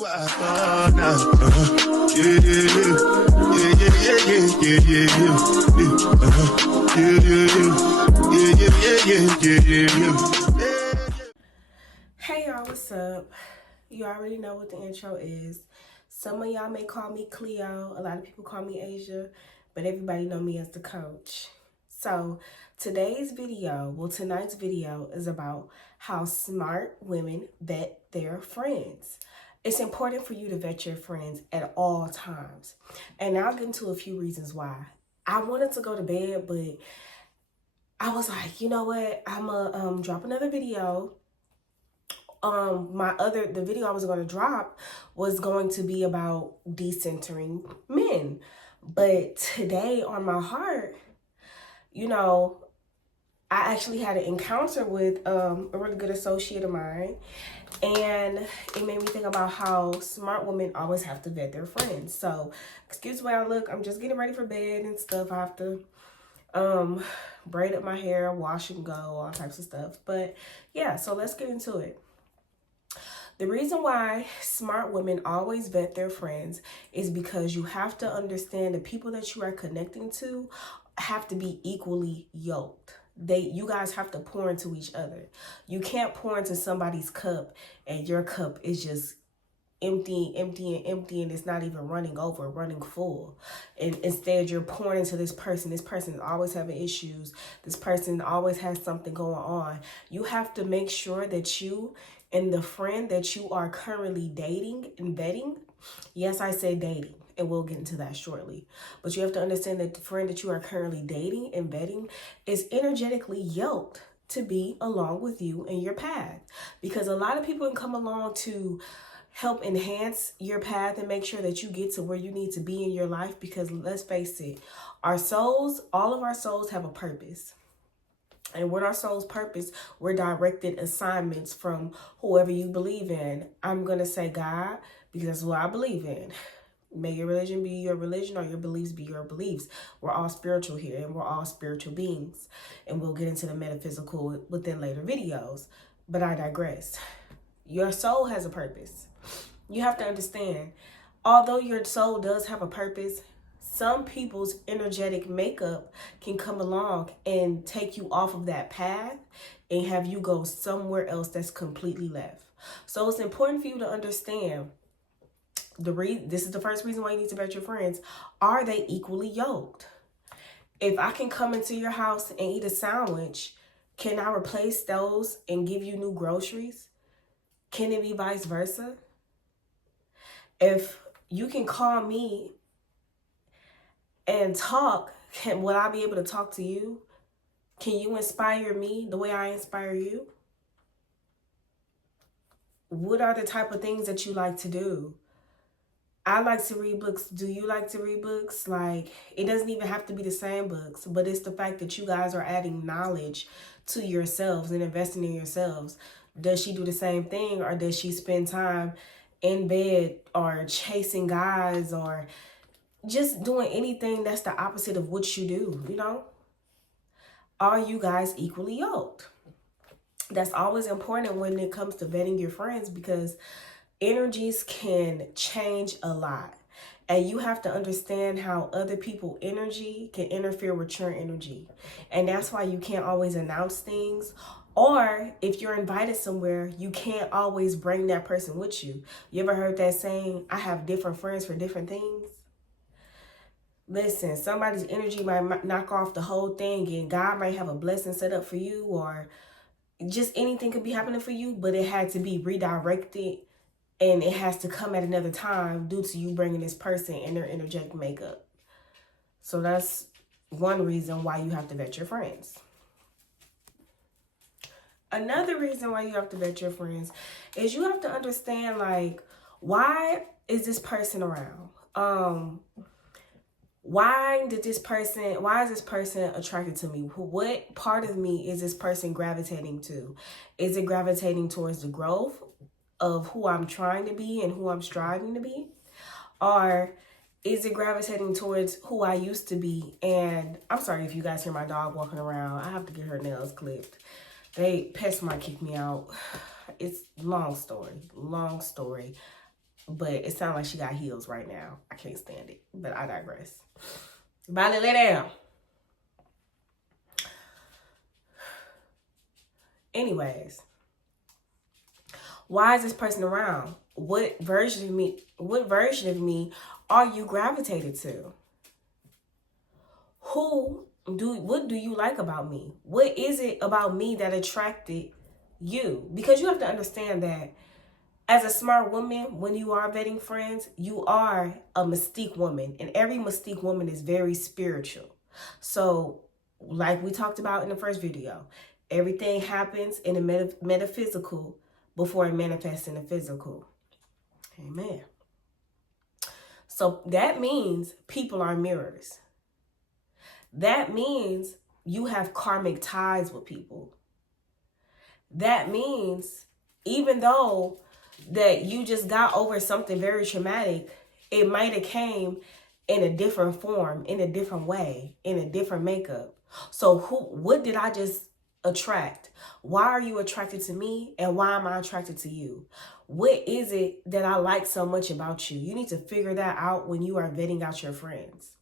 Hey y'all, what's up? You already know what the intro is. Some of y'all may call me Cleo, a lot of people call me Asia, but everybody know me as the coach. So tonight's video is about how smart women vet their friends. It's important for you to vet your friends at all times. And I'll get into a few reasons why. I wanted to go to bed, but I was like, you know what? I'm gonna drop another video. The video I was going to drop was going to be about decentering men. But today on my heart, I actually had an encounter with a really good associate of mine, and it made me think about how smart women always have to vet their friends. So, excuse the way I look, I'm just getting ready for bed and stuff. I have to braid up my hair, wash and go, all types of stuff. But yeah, so let's get into it. The reason why smart women always vet their friends is because you have to understand the people that you are connecting to have to be equally yoked. You guys have to pour into each other. You can't pour into somebody's cup and your cup is just empty, and it's not even running over, running full. And instead you're pouring into this person. This person is always having issues. This person always has something going on. You have to make sure that you and the friend that you are currently dating and vetting, yes, I say dating, and we'll get into that shortly, but you have to understand that the friend that you are currently dating and vetting is energetically yoked to be along with you in your path. Because a lot of people can come along to help enhance your path and make sure that you get to where you need to be in your life, because let's face it, all of our souls have a purpose. And with our soul's purpose, we're directed assignments from whoever you believe in. I'm going to say God, because that's what I believe in. May your religion be your religion or your beliefs be your beliefs. We're all spiritual here and we're all spiritual beings. And we'll get into the metaphysical within later videos. But I digress. Your soul has a purpose. You have to understand, although your soul does have a purpose, some people's energetic makeup can come along and take you off of that path and have you go somewhere else that's completely left. So it's important for you to understand this is the first reason why you need to vet your friends. Are they equally yoked? If I can come into your house and eat a sandwich, can I replace those and give you new groceries? Can it be vice versa? If you can call me and talk, will I be able to talk to you? Can you inspire me the way I inspire you? What are the type of things that you like to do? I like to read books. Do you like to read books? Like, it doesn't even have to be the same books, but it's the fact that you guys are adding knowledge to yourselves and investing in yourselves. Does she do the same thing, or does she spend time in bed or chasing guys or just doing anything that's the opposite of what you do, Are you guys equally yoked? That's always important when it comes to vetting your friends, because energies can change a lot. And you have to understand how other people's energy can interfere with your energy. And that's why you can't always announce things. Or if you're invited somewhere, you can't always bring that person with you. You ever heard that saying, I have different friends for different things? Listen, somebody's energy might knock off the whole thing, and God might have a blessing set up for you, or just anything could be happening for you, but it had to be redirected, and it has to come at another time due to you bringing this person and their energetic makeup. So that's one reason why you have to vet your friends. Another reason why you have to vet your friends is you have to understand, like, why is this person around? Why is this person attracted to me? What part of me is this person gravitating to? Is it gravitating towards the growth of who I'm trying to be and who I'm striving to be? Or is it gravitating towards who I used to be? And I'm sorry if you guys hear my dog walking around. I have to get her nails clipped. Pets might kick me out. It's long story. But it sounds like she got heels right now. I can't stand it, but I digress. Violet, lay down. Anyways, why is this person around? What version of me are you gravitated to? What do you like about me? What is it about me that attracted you? Because you have to understand that as a smart woman, when you are vetting friends, you are a mystique woman, and every mystique woman is very spiritual. So, like we talked about in the first video, everything happens in the metaphysical before it manifests in the physical. Amen. So that means people are mirrors. That means you have karmic ties with people. That means even though that you just got over something very traumatic, it might have came in a different form, in a different way, in a different makeup. So what did I just attract? Why are you attracted to me, and why am I attracted to you? What is it that I like so much about you? You need to figure that out when you are vetting out your friends.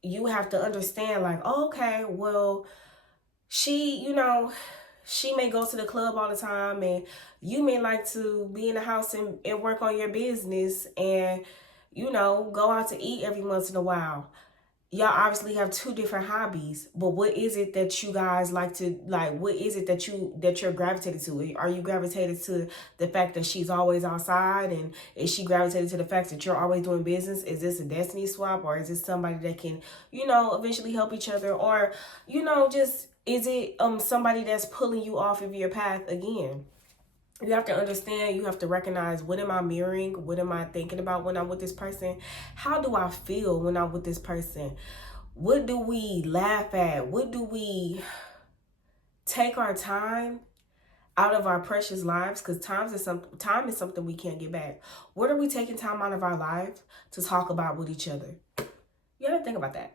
You have to understand, like, oh, okay, well, she may go to the club all the time, and you may like to be in the house and work on your business and, go out to eat every once in a while. Y'all obviously have two different hobbies, but what is it that you guys like to, like, what is it that you're gravitated to? Are you gravitated to the fact that she's always outside, and is she gravitated to the fact that you're always doing business? Is this a destiny swap, or is this somebody that can, eventually help each other? Or, just, is it somebody that's pulling you off of your path again? You have to understand, you have to recognize, what am I mirroring? What am I thinking about when I'm with this person? How do I feel when I'm with this person? What do we laugh at? What do we take our time out of our precious lives? Because time is something we can't get back. What are we taking time out of our life to talk about with each other? You gotta think about that.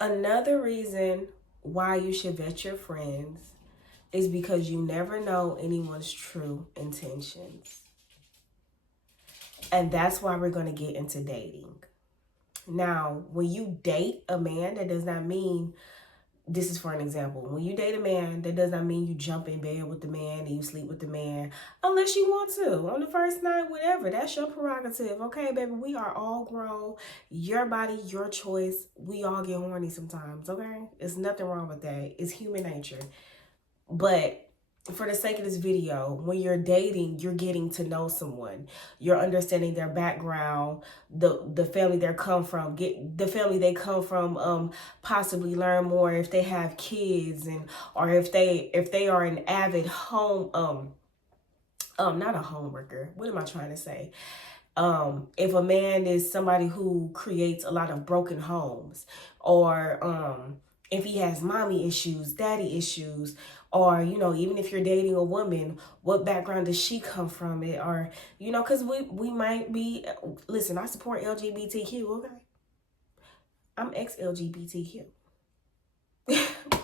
Another reason why you should vet your friends is because you never know anyone's true intentions. And that's why we're going to get into dating. Now, when you date a man, that does not mean, this is for an example, when you date a man, that does not mean you jump in bed with the man and you sleep with the man, unless you want to, on the first night, whatever. That's your prerogative. Okay, baby, we are all grown. Your body, your choice. We all get horny sometimes, okay? There's nothing wrong with that. It's human nature. But for the sake of this video, when you're dating, you're getting to know someone. You're understanding their background, the family they come from, possibly learn more if they have kids, and or if they are an avid home not a home worker. What am I trying to say? If a man is somebody who creates a lot of broken homes, or if he has mommy issues, daddy issues, or, even if you're dating a woman, what background does she come from? It, or, because we might be, listen, I support LGBTQ, okay? I'm ex-LGBTQ.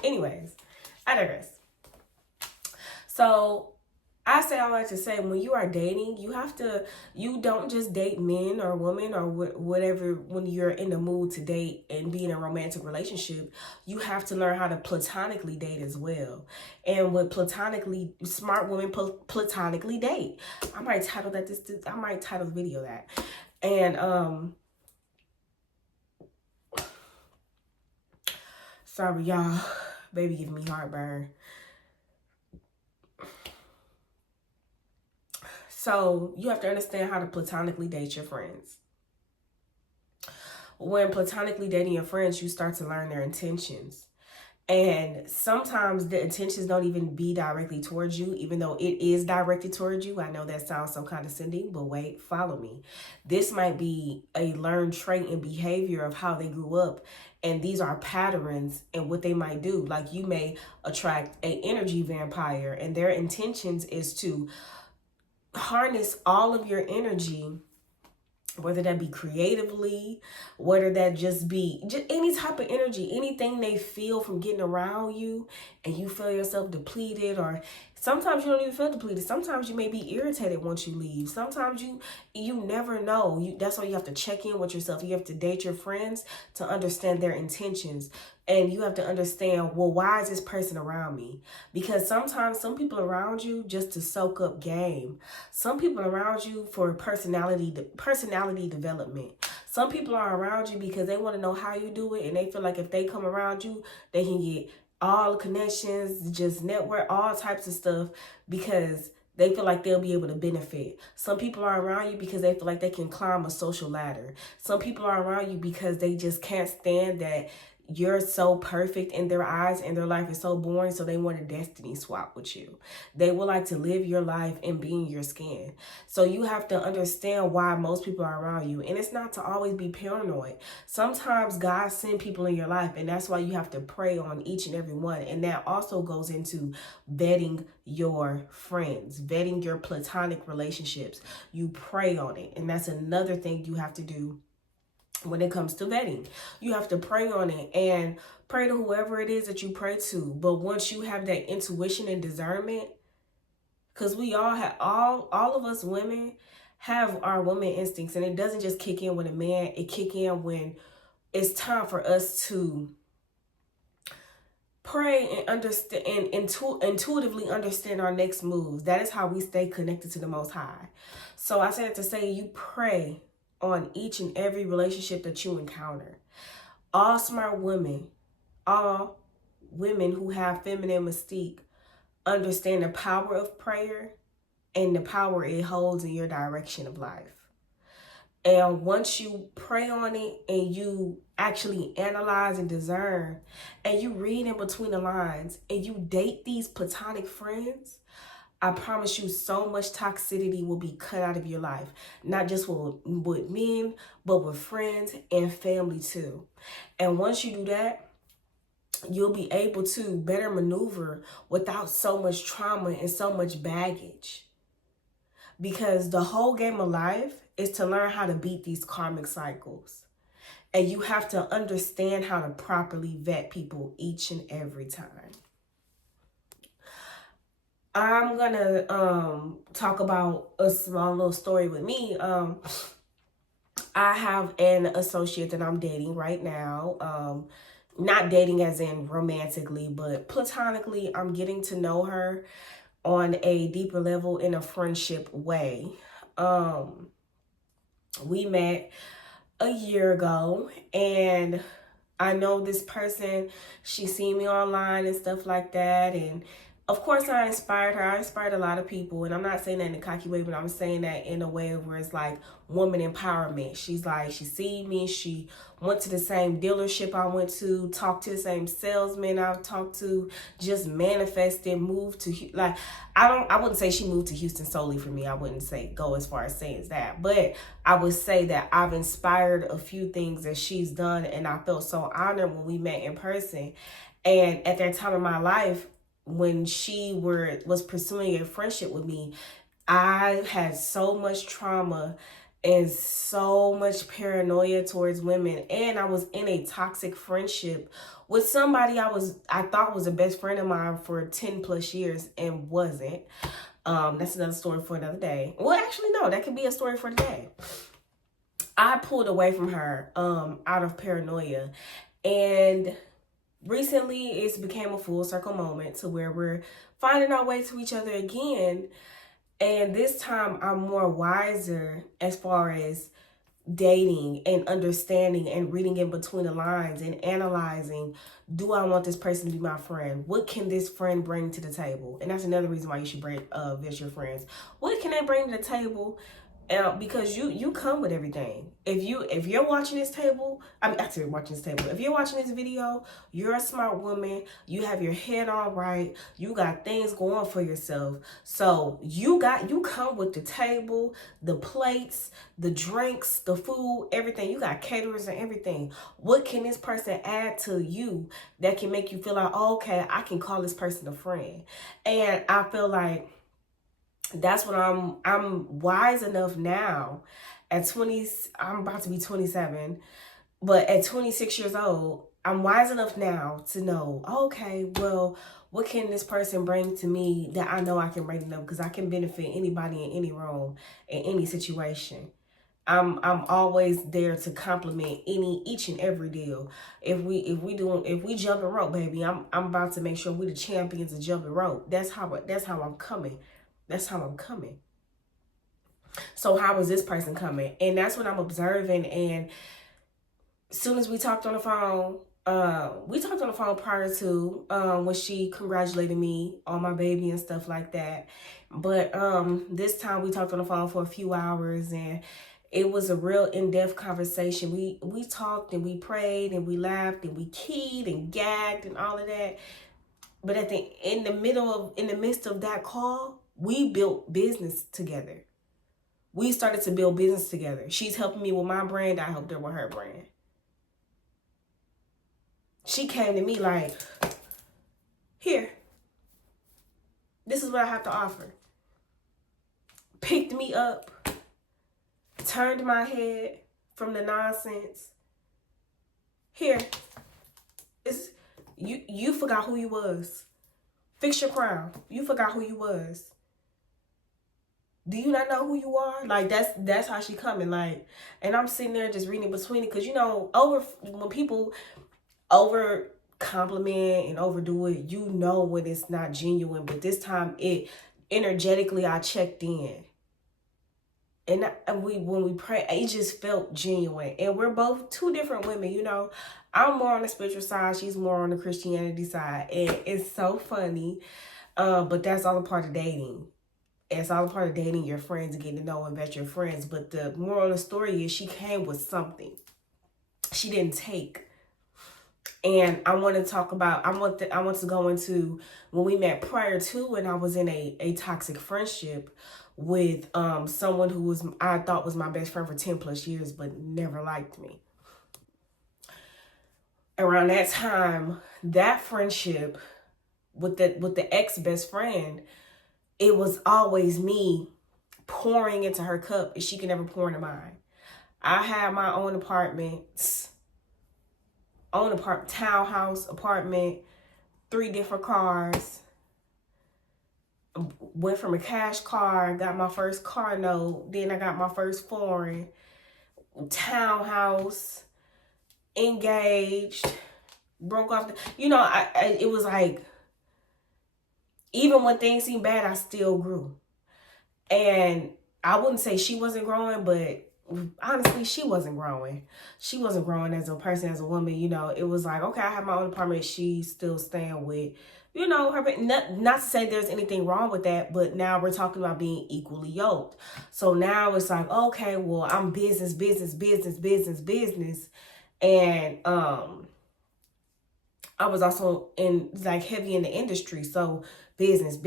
Anyways, I digress. So I say all that to say, when you are dating, you don't just date men or women or whatever. When you're in the mood to date and be in a romantic relationship, you have to learn how to platonically date as well. And with platonically, smart women platonically date. I might title the video that. And sorry y'all, baby giving me heartburn. So you have to understand how to platonically date your friends. When platonically dating your friends, you start to learn their intentions. And sometimes the intentions don't even be directly towards you, even though it is directed towards you. I know that sounds so condescending, but wait, follow me. This might be a learned trait and behavior of how they grew up. And these are patterns and what they might do. Like, you may attract an energy vampire, and their intentions is to harness all of your energy whether that be creatively, whether that just be just any type of energy, anything they feel from getting around you, and you feel yourself depleted, or sometimes you don't even feel depleted. Sometimes you may be irritated once you leave. Sometimes you never know. That's why you have to check in with yourself. You have to date your friends to understand their intentions. And you have to understand, well, why is this person around me? Because sometimes some people around you just to soak up game. Some people around you for personality development. Some people are around you because they want to know how you do it, and they feel like if they come around you, they can get all connections, just network, all types of stuff, because they feel like they'll be able to benefit. Some people are around you because they feel like they can climb a social ladder. Some people are around you because they just can't stand that you're so perfect in their eyes and their life is so boring, so they want a destiny swap with you. They would like to live your life and be in your skin. So you have to understand why most people are around you. And it's not to always be paranoid. Sometimes God sends people in your life, and that's why you have to pray on each and every one. And that also goes into vetting your friends, vetting your platonic relationships. You pray on it. And that's another thing you have to do. When it comes to vetting, you have to pray on it and pray to whoever it is that you pray to. But once you have that intuition and discernment, because we all have, all of us women have our woman instincts, and it doesn't just kick in with a man. It kick in when it's time for us to pray and understand and intuitively understand our next moves. That is how we stay connected to the Most High. So I said to say, you pray on each and every relationship that you encounter. All smart women, all women who have feminine mystique, understand the power of prayer and the power it holds in your direction of life. And once you pray on it and you actually analyze and discern, and you read in between the lines, and you date these platonic friends, I promise you so much toxicity will be cut out of your life. Not just with men, but with friends and family too. And once you do that, you'll be able to better maneuver without so much trauma and so much baggage. Because the whole game of life is to learn how to beat these karmic cycles. And you have to understand how to properly vet people each and every time. I'm gonna talk about a small little story with me. I have an associate that I'm dating right now. Not dating as in romantically, but platonically. I'm getting to know her on a deeper level in a friendship way. We met a year ago, and I know this person. She seen me online and stuff like that, and of course I inspired her. I inspired a lot of people, and I'm not saying that in a cocky way, but I'm saying that in a way where it's like woman empowerment. She's like, she seen me, she went to the same dealership I went to, talked to the same salesman I've talked to, just manifested, moved to, like, I wouldn't say she moved to Houston solely for me. I wouldn't say go as far as saying that, but I would say that I've inspired a few things that she's done, and I felt so honored when we met in person. And at that time in my life, when she was pursuing a friendship with me, I had so much trauma and so much paranoia towards women, and I was in a toxic friendship with somebody I thought was a best friend of mine for 10 plus years and wasn't. That's another story for another day. Well, actually, no, that could be a story for today. I pulled away from her out of paranoia, and recently it's became a full circle moment to where we're finding our way to each other again. And this time I'm more wiser as far as dating and understanding and reading in between the lines and analyzing, do I want this person to be my friend? What can this friend bring to the table? And that's another reason why you should visit your friends. What can they bring to the table? Because you come with everything. If you're watching this table, if you're watching this video, you're a smart woman. You have your head on right. You got things going for yourself. So you come with the table, the plates, the drinks, the food, everything. You got caterers and everything. What can this person add to you that can make you feel like, oh, okay, I can call this person a friend? And I feel like that's what I'm wise enough now At 20, I'm about to be 27, but at 26 years old, I'm wise enough now to know, okay, well, what can this person bring to me that I know I can bring to them? Because I can benefit anybody in any room, in any situation. I'm always there to compliment each and every deal. If we jumping rope, baby, I'm about to make sure we the champions of jumping rope. That's how I'm coming. That's how I'm coming. So how is this person coming? And that's what I'm observing. And as soon as we talked on the phone, we talked on the phone prior to when she congratulated me on my baby and stuff like that. But this time we talked on the phone for a few hours, and it was a real in-depth conversation. We talked and we prayed and we laughed and we keyed and gagged and all of that. But in the midst of that call, we built business together. We started to build business together. She's helping me with my brand. I helped her with her brand. She came to me like, here, this is what I have to offer. Picked me up, turned my head from the nonsense. Here, you forgot who you was. Fix your crown. You forgot who you was. Do you not know who you are? Like, that's how she coming. Like, and I'm sitting there just reading between it, because when people over compliment and overdo it, when it's not genuine. But this time, it energetically, I checked in, and when we pray, it just felt genuine. And we're both two different women. I'm more on the spiritual side, she's more on the Christianity side, and it's so funny. But that's all a part of dating. It's all a part of dating your friends and getting to know and vet your friends. But the moral of the story is she came with something. She didn't take. And I want to talk about, I want to go into when we met prior to, and I was in a toxic friendship with someone who I thought was my best friend for 10 plus years, but never liked me. Around that time, that friendship with the ex-best friend, it was always me pouring into her cup, and she could never pour into mine. I had my own townhouse apartment, 3 different cars. Went from a cash car, got my first car note, then I got my first foreign townhouse, engaged, broke off. It was like, even when things seemed bad, I still grew. And I wouldn't say she wasn't growing, but honestly, she wasn't growing. She wasn't growing as a person, as a woman. It was like, okay, I have my own apartment. She's still staying with, her. Not to say there's anything wrong with that, but now we're talking about being equally yoked. So now it's like, okay, well, I'm business. And I was also heavy in the industry. So business,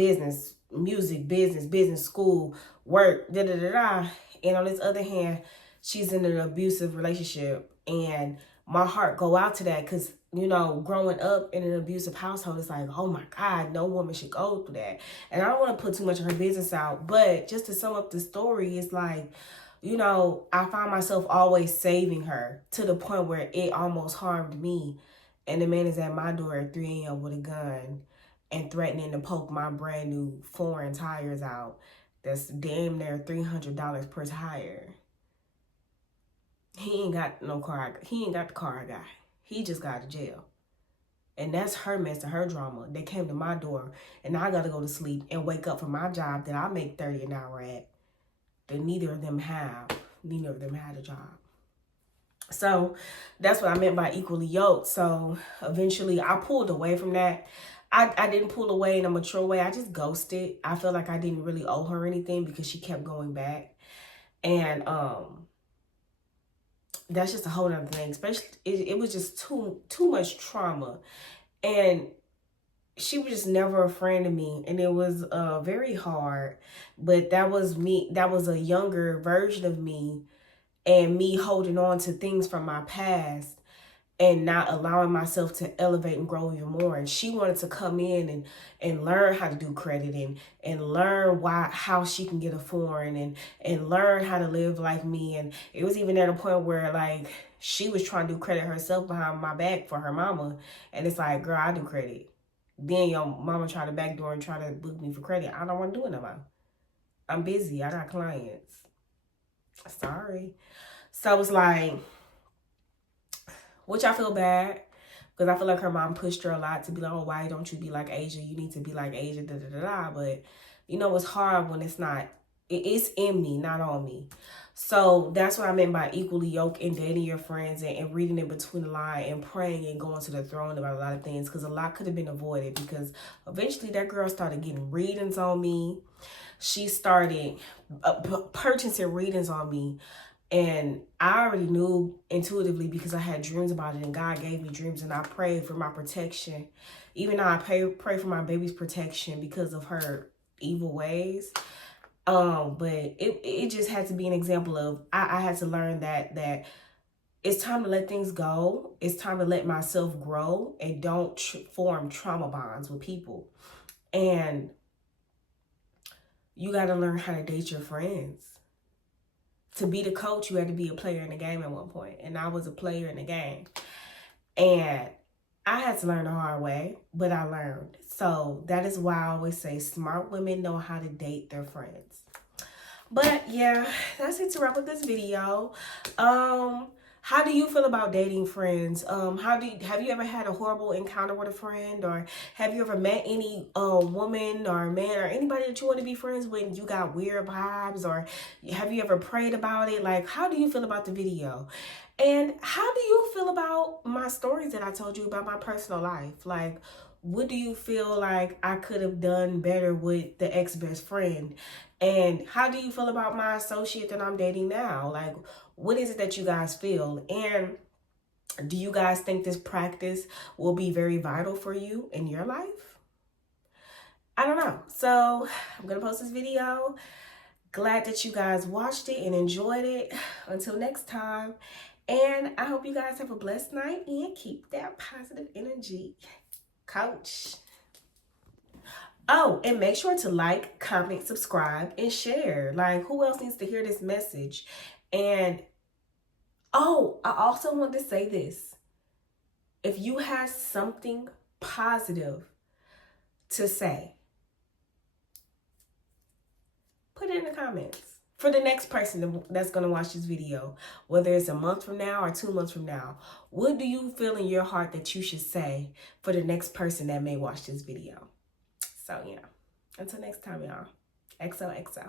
music, business, school, work, And on this other hand, she's in an abusive relationship. And my heart go out to that, because, growing up in an abusive household, it's like, oh my God, no woman should go through that. And I don't want to put too much of her business out, but just to sum up the story, it's like, I found myself always saving her to the point where it almost harmed me. And the man is at my door at 3 a.m. with a gun and threatening to poke my brand new foreign tires out. That's damn near $300 per tire. He ain't got no car. He ain't got the car I got. He just got to jail. And that's her mess and her drama. They came to my door, and I got to go to sleep and wake up from my job that I make $30 an hour at, that neither of them have. Neither of them had a job. So that's what I meant by equally yoked. So eventually I pulled away from that. I didn't pull away in a mature way. I just ghosted. I felt like I didn't really owe her anything because she kept going back. And that's just a whole other thing. Especially, it was just too much trauma. And she was just never a friend of me. And it was very hard. But that was me. That was a younger version of me. And me holding on to things from my past. and not allowing myself to elevate and grow even more. And she wanted to come in and learn how to do credit and learn how she can get a foreign and learn how to live like me. And it was even at a point where like she was trying to do credit herself behind my back for her mama. And it's like, girl, I do credit. Then your mama try to backdoor and try to book me for credit. I don't want to do it no more. I'm busy. I got clients. Sorry. So it's like, which I feel bad because I feel like her mom pushed her a lot to be like, oh, why don't you be like Asia? You need to be like Asia, da da da da. But you know, it's hard when it's not. It's in me, not on me. So that's what I meant by equally yoked and dating your friends and reading in between the line and praying and going to the throne about a lot of things, because a lot could have been avoided, because eventually that girl started getting readings on me. She started purchasing readings on me. And I already knew intuitively because I had dreams about it, and God gave me dreams, and I prayed for my protection. Even though I pray for my baby's protection because of her evil ways. But it just had to be an example of I had to learn that it's time to let things go. It's time to let myself grow and don't form trauma bonds with people. And you got to learn how to date your friends. To be the coach, you had to be a player in the game at one point. And I was a player in the game. And I had to learn the hard way, but I learned. So that is why I always say smart women know how to date their friends. But yeah, that's it to wrap up this video. How do you feel about dating friends? Have you ever had a horrible encounter with a friend, or have you ever met any woman or man or anybody that you want to be friends with and you got weird vibes, or have you ever prayed about it? Like, how do you feel about the video? And how do you feel about my stories that I told you about my personal life? Like, what do you feel like I could have done better with the ex-best friend? And how do you feel about my associate that I'm dating now? Like, what is it that you guys feel? And do you guys think this practice will be very vital for you in your life? I don't know. So I'm going to post this video. Glad that you guys watched it and enjoyed it. Until next time. And I hope you guys have a blessed night and keep that positive energy. Coach. Oh, and make sure to like, comment, subscribe, and share. Like, who else needs to hear this message? And, oh, I also want to say this. If you have something positive to say, put it in the comments. For the next person that's going to watch this video, whether it's a month from now or 2 months from now, what do you feel in your heart that you should say for the next person that may watch this video? So, yeah. Until next time, y'all. XOXO.